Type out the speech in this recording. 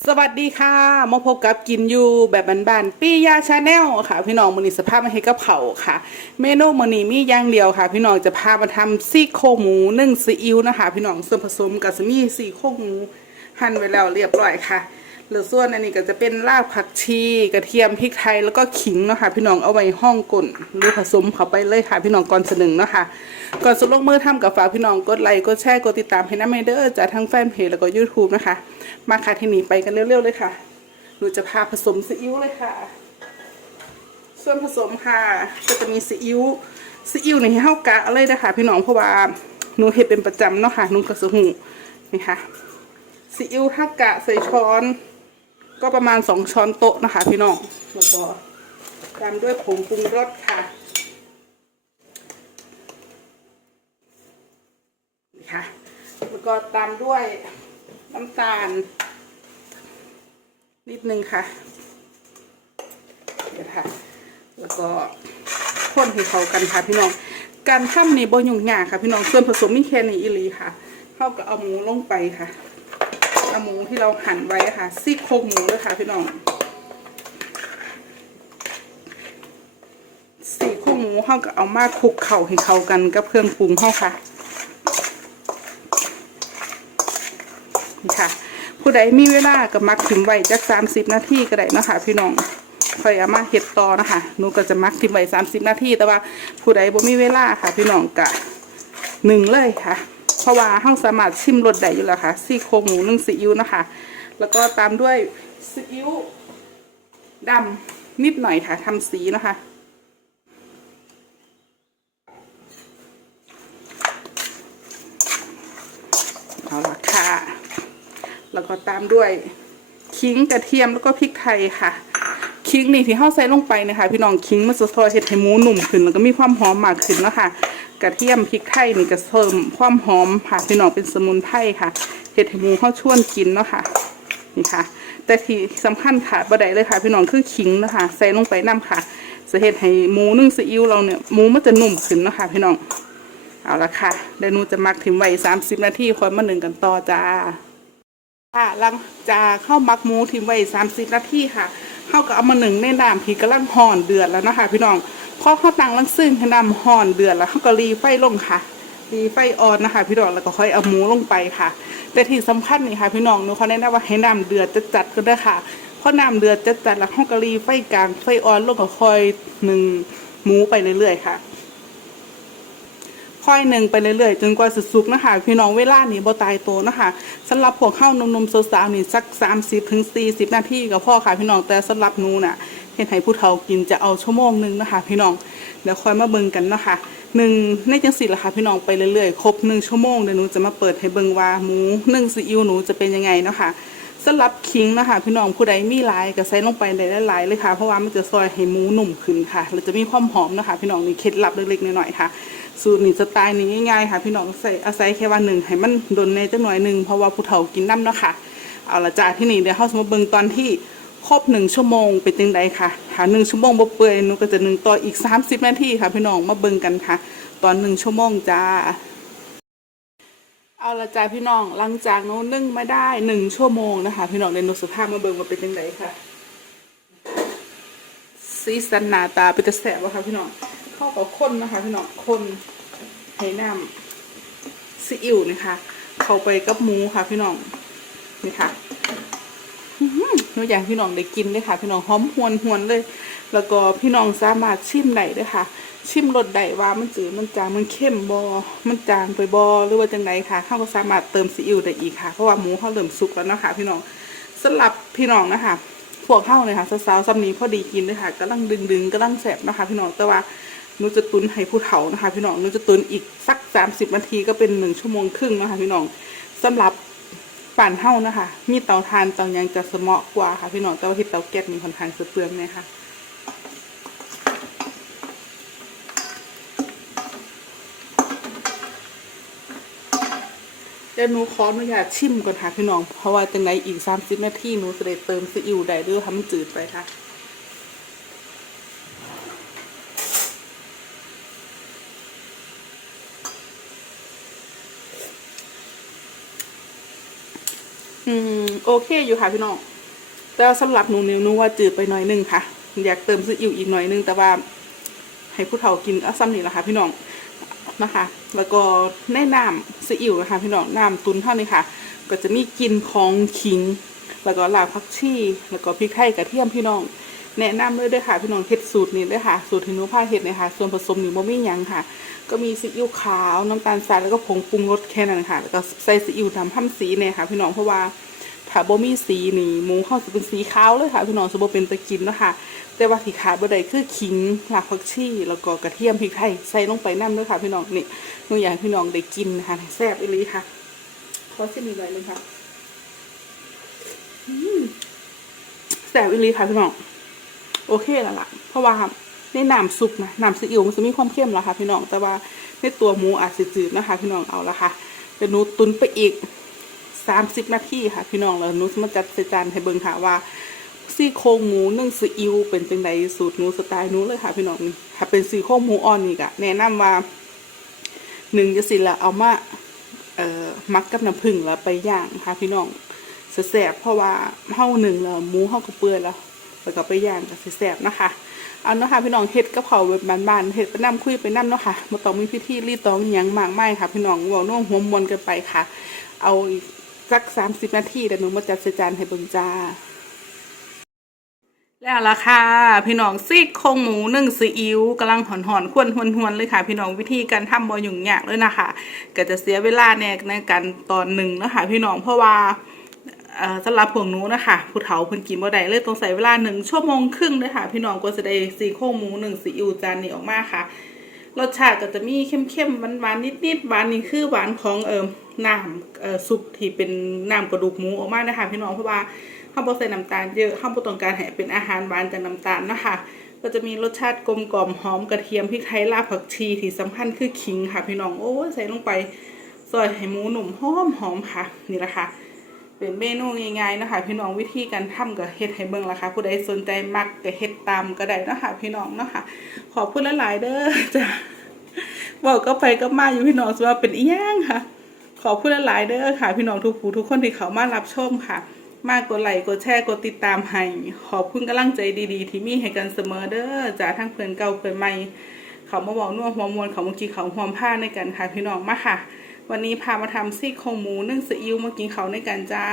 สวัสดีค่ะมาพบกับกินอยู่แบบบ้านๆปี้ยาชาแนลค่ะ พี่น้องมือนี้สภาพมาให้กับเผาค่ะ เมนูมือนี้มีอย่างเดียวค่ะ พี่น้องจะพามาทำซี่โครงหมูนึ่งซีอิ๊วนะคะ พี่น้องส่วนผสมกับสมีซี่โครงหมูหั่นไว้แล้วเรียบร้อยค่ะ หลือส่วนอันนี้ก็จะเป็นรากผักชี กระเทียมพริกไทยแล้วก็ขิงเนาะค่ะพี่น้องเอาไว้ห้องกลนหรือผสมเข้าไปเลยค่ะพี่น้องก่อนสนึงเนาะค่ะก่อนสุดลงมือทำกับฝากพี่น้องกดไลค์กดแชร์กดติดตามให้น้ำเมเดอร์จากทั้งแฟนเพจแล้วก็ YouTube นะคะ มาค่ะที่นี่ไปกันเร็วๆเลยค่ะหนูจะพาผสมซีอิ๊วเลยค่ะ ส่วนผสมค่ะ ก็จะมีซีอิ๊วซีอิ๊วในเฮากะเอาเลยนะคะพี่น้องเพราะว่าหนูเห็ดเป็นประจำเนาะค่ะหนูก็สหูนี่ค่ะซีอิ๊วเฮากะใส่ช้อน ก็ประมาณสองช้อนโต๊ะนะคะ พี่น้องแล้วก็ตามด้วยผงปรุงรสค่ะนี่ค่ะแล้วก็ตามด้วยน้ำตาล นิดนึงค่ะเดี๋ยวค่ะ แล้วก็คนให้เข้ากันค่ะพี่น้อง การทำนี่บ่ยุ่งยากค่ะพี่น้องส่วนผสมมีแค่นี้อีหลีค่ะเท่ากับเอาหมูลงไปค่ะ เอาหมูที่เราหั่นไว้ค่ะซี่โครงหมูด้วยค่ะพี่น้องซี่โครงหมูเท่ากับเอามาคลุกเข่าให้เข้ากันกับเครื่องปรุงเท่าค่ะนี่ค่ะ ผู้ใดมีเวลาก็มักถิ่มไว้จักสามสิบนาทีก็ได้เนาะคะพี่น้องค่อยเอามาเห็ดต่อนะคะหนูก็จะมักถิ่มไว้สามสิบนาทีแต่ว่าผู้ใดบ่มีเวลาค่ะ พี่น้องกะหนึ่งเลยค่ะ เพราะว่าเฮาสามารถชิมรสได้อยู่แล้วค่ะซี่โครงหมูนึ่งซีอิ๊วนะคะ แล้วก็ตามด้วยซีอิ๊วดำนิดหน่อยค่ะทำสีนะคะเอาละค่ะ แล้วก็ตามด้วยขิงกระเทียมแล้วก็พริกไทยค่ะขิงนี่ที่เข้าใส่ลงไปนะคะ พี่น้องขิงมันจะซอยเห็ดให้หมูหนุ่มขึ้น แล้วก็มีความหอมมากขึ้นแล้วค่ะ กระเทียมพริกไทยนี่ก็เพิ่มความหอมค่ะพี่น้องเป็นสมุนไพรค่ะเห็ดให้มูเข้าชวนกินเนาะค่ะนี่ค่ะ แต่ที่สำคัญค่ะบะไดเลยค่ะ พี่น้องคือขิงนะคะใส่ลงไปน้ำค่ะจะเห็ดให้หมูนึ่งซีอิ๊วเราเนี่ยหมูมันจะนุ่มขึ้นเนาะคะพี่น้องเอาละค่ะเดี๋ยวนูจะมักถึงไว้สามสิบนาทีค่อยมาหนึ่งกันต่อจ้าค่ะหลังจากเข้ามักหมูทิ้งไว้สามสิบนาทีค่ะเข้าก็เอามาหนึ่งในน้ำที่กำลังห่อนเดือดแล้วนะคะพี่น้อง พอเข้าตังลังซึ่งให้น้ำห่อนเดือดแล้วเขาก็รีไฟลงค่ะรีไฟออนนะคะ พี่น้องแล้วก็ค่อยเอาหมูลงไปค่ะ แต่ที่สำคัญนี่ค่ะ พี่น้องหนูเขาแนะนำว่าให้น้ำเดือดจะจัดก็ได้ค่ะเพราะน้ำเดือดจะจัดแล้วเขาก็รีไฟกลางไฟออนลงก็ค่อยหนึ่งหมูไปเรื่อยๆค่ะค่อยหนึ่งไปเรื่อยๆ จนกว่าจะสุกนะคะ พี่น้องเวลานี่บ่ตายโตนะคะสำหรับพวกข้าวหนมสาวๆนี่สัก 30ถึง40 นาทีก็พอค่ะพี่น้องแต่สำหรับหนูน่ะ เห็นให้ผู้เฒ่ากินจะเอาชั่วโมงหนึงนะคะพี่น้องเดี๋ยวค่อยมาเบิ่งกันเนาะคะหนึ่งในจังสิล่ะค่ะพี่น้องไปเรื่อยๆครบหนึ่งชั่วโมงเดี๋ยวหนูจะมาเปิดให้เบิ่งว่าหมูนึ่งซีอิ๊วหนูจะเป็นยังไงเนาะคะสำหรับคิงนะคะพี่น้องผู้ใดมีหลายก็ใส่ลงไปได้หลายๆเลยค่ะ เพราะว่ามันจะซอยให้หมูหนุ่มขึ้นค่ะแล้วจะมีความหอมนะคะพี่น้องนี่เคล็ดลับเล็กๆน้อยๆค่ะ สูตรนี้สไตล์นี้ง่ายๆค่ะ พี่น้องใส่อาศัยแค่วันหนึ่งให้มันโดนในจังหน่อยหนึ่งเพราะว่าผู้เฒ่ากินน้ำเนาะค่ะเอาละจ้าที่นี่เดี๋ยวเข้าสมมติเบิ่งตอนที่ ครบหนึ่งชั่วโมงเป็นจังใดค่ะหาหนึ่งชั่วโมงบ่เปื่อยหนูก็จะหนึ่งต่ออีกสามสิบนาทีค่ะพี่น้องมาเบิ่งกันค่ะ ตอนหนึ่งชั่วโมงจ้า เอาละจ้าพี่น้องหลังจากหนูนึ่งมาได้หนึ่งชั่วโมงนะคะ พี่น้องเดี๋ยวหนูสุภาพมาเบิ่งว่าเป็นจังใดค่ะสีสันหนาตาเป็นตะแสบวะค่ะพี่น้องเข้ากับคนนะคะ พี่น้องคนให้น้ำซีอิ๊วนะคะ เข้าไปกับหมูค่ะ พี่น้องนี่ค่ะ หนูอยากพี่น้องได้กินเลยค่ะ พี่น้องหอมหวนหวนเลย แล้วก็พี่น้องสามารถชิมได้ด้วยค่ะ ชิมรสได้ว่ามันจืดมันจางมันเข้มบอมันจางไปบอหรือว่าจังไดค่ะเขาก็สามารถเติมซีอิ๊วได้อีกค่ะเพราะว่าหมูเขาเริ่มสุกแล้วนะคะ พี่น้องสำหรับพี่น้องนะคะพวกข้าวเลยค่ะสาวๆซ้ำนี้พอดีกินเลยค่ะกำลังดึงดึงๆกำลังแสบนะคะ พี่น้องแต่ว่าหนูจะตุนให้ผู้เฒ่านะคะ พี่น้องหนูจะตุนอีกสักสามสิบนาทีก็เป็นหนึ่งชั่วโมงครึ่งนะคะ พี่น้องสำหรับ ป่านเท่านะคะมีเตาทานเตายังจะสมาะกว่าค่ะ พี่น้องแต่ว่าที่เตาแก๊สมีค่อนข้างเปลืองเลยค่ะเดี๋ยวหนูขออนุญาตชิมก่อนค่ะพี่น้อง เพราะว่าจังไงอีกสามสิบนาทีหนูจะได้เติมซีอิ๊วได้หรือทำจืดไปค่ะ อืม โอเคอยู่ค่ะพี่น้อง แต่สำสำหรับหนูนิวหนูว่าจืดไปหน่อยนึงค่ะ อยากเติมซีอิ๊วอีกหน่อยนึง แต่ว่าให้ผู้เฒ่ากินเอาซ้ำนี่แหละค่ะ พี่น้องนะคะ แล้วก็แนะนำซีอิ๊วนะคะ พี่น้องน้ำตุนเท่านี้ค่ะ ก็จะมีกลิ่นของขิง แล้วก็ลากผักชีแล้วก็พริกไทยกระเทียมพี่น้อง แนะนำเลยด้วยค่ะพี่น้องเฮ็ดสูตรนี้เลยค่ะ สูตรที่หนูพาเฮ็ดเนี่ยค่ะ ส่วนผสมนี่บ่มีหยังค่ะ ก็มีซีอิ๊วขาวน้ำตาลทรายแล้วก็ผงปรุงรสแค่นั้นค่ะ แล้วก็ใส่ซีอิ๊วดำห้ำสีเนี่ยค่ะ พี่น้องเพราะว่าถ้าบ่มีสีนี่หมูเขาจะเป็นสีขาวเลยค่ะ พี่น้องจะบ่เป็นตะกินเนาะคะแต่ว่าที่ขาดบ่ได้คือขิงรากผักชีแล้วก็กระเทียมพริกไทยใส่ลงไปน้ำด้วยค่ะ พี่น้องนี่หนูอยากให้พี่น้องได้กินนะคะแซ่บอีหลีค่ะขอชิมอีกหน่อยหนึงค่ะแซ่บอีหลีค่ะพี่น้อง โอเคแล้วล่ะ เพราะว่าในน้ำซุปนะน้ำซีอิ๊วมันจะมีความเข้มแล้วค่ะ พี่น้อง แต่ว่าในตัวหมูอาจจะจืดนะคะ พี่น้องเอาละค่ะเดี๋ยวหนูตุนไปอีกสามสิบนาทีค่ะ พี่น้องแล้วหนูจะมาจัดใส่จานให้เบิ่งค่ะว่าซี่โครงหมูนึ่งซีอิ๊วเป็นจังไดสูตรหนูสไตล์หนูเลยค่ะ พี่น้องนี่ถ้าเป็นซี่โครงหมูอ่อนนี่ก็แนะนำว่าหนึ่งจะสิละเอามาเอ่อมักกับน้ำผึ้งแล้วไปย่างค่ะ พี่น้องแสบเพราะว่าเฮาหนึ่งแล้วหมูเฮาก็เปื่อยแล้ว แล้วก็ไปย่างกับสิแสบนะคะเอาเนาะค่ะพี่น้องเฮ็ดกับเขาแบบบานๆเฮ็ดไปนํคุยไปนํเนาะค่ะบ่ต้องมีพิธีรีตองอิหยังมากมายค่ะ พี่น้องว้าโน้มหัวมวนกันไปค่ะ เอาอีกสัก30นาทีเดี๋ยวหนูมาจัดใส่จานให้เบิ่งจ้าแล้วล่ะค่ะ พี่น้องซีกโครงหมูนึ่งซีอิ๊วกำลังหอนหอนๆควนหวนหวนๆเลยค่ะ พี่น้องวิธีการทำบ่ยุ่งยากเลยนะคะก็จะเสียเวลาเนี่ยในการตอนหนึ่งนะคะพี่น้องเพราะว่า สำหรับพวกนู้นะคะผู้เฒ่าเพิ่นกินบ่ได้เลยต้องใช้เวลาหนึ่งชั่วโมงครึ่งเลยค่ะ พี่น้องกว่าจะได้สี่โครงหมูหนึ่งซีอิ๊วจานนี้ออกมาค่ะรสชาติก็จะมีเข้มๆหวานๆนิดๆหวานนี่คือหวานของเอ่อน้ำซุปที่เป็นน้ำกระดูกหมูออกมานะคะพี่น้องเพราะว่าเฮาบ่ใส่น้ำตาลเยอะเฮาบ่ต้องการให้เป็นอาหารหวานจากน้ำตาลนะคะก็จะมีรสชาติกลมกล่อมหอมกระเทียมพริกไทยรากผักชีที่สำคัญคือขิงค่ะพี่น้องโอ้ใส่ลงไปซอยให้หมูหนุ่มหอมหอมค่ะนี่แหละค่ะ เป็นเมนูง่ายๆนะคะพี่น้องวิธีการทำก็เฮ็ดให้เบิ่งละค่ะผู้ใดสนใจมักก็เฮ็ดตามก็ได้นะคะพี่น้องเนาะค่ะขอบคุณหลายๆเด้อจ้ะบอกก็ไปก็มาอยู่พี่น้องสว่าเป็นอีหยังค่ะ ขอบคุณหลายๆเด้อค่ะ พี่น้องทุกผู้ทุกคนที่เขามารับชมค่ะ มากกดไลค์กดแชร์กดติดตามให้ขอบคุณกำลังใจดีๆ ที่มีให้กันเสมอเด้อจ้าทั้งเพื่อนเก่าเพื่อนใหม่เขามาบอกน่วหัวมวลเขาเมื่อกี้เขาหอมผ้าในกันค่ะ พี่น้องมาค่ะ วันนี้พามาทำซี่โครงหมูนึ่งซีอิ๊วมากินเขาในกันจ้า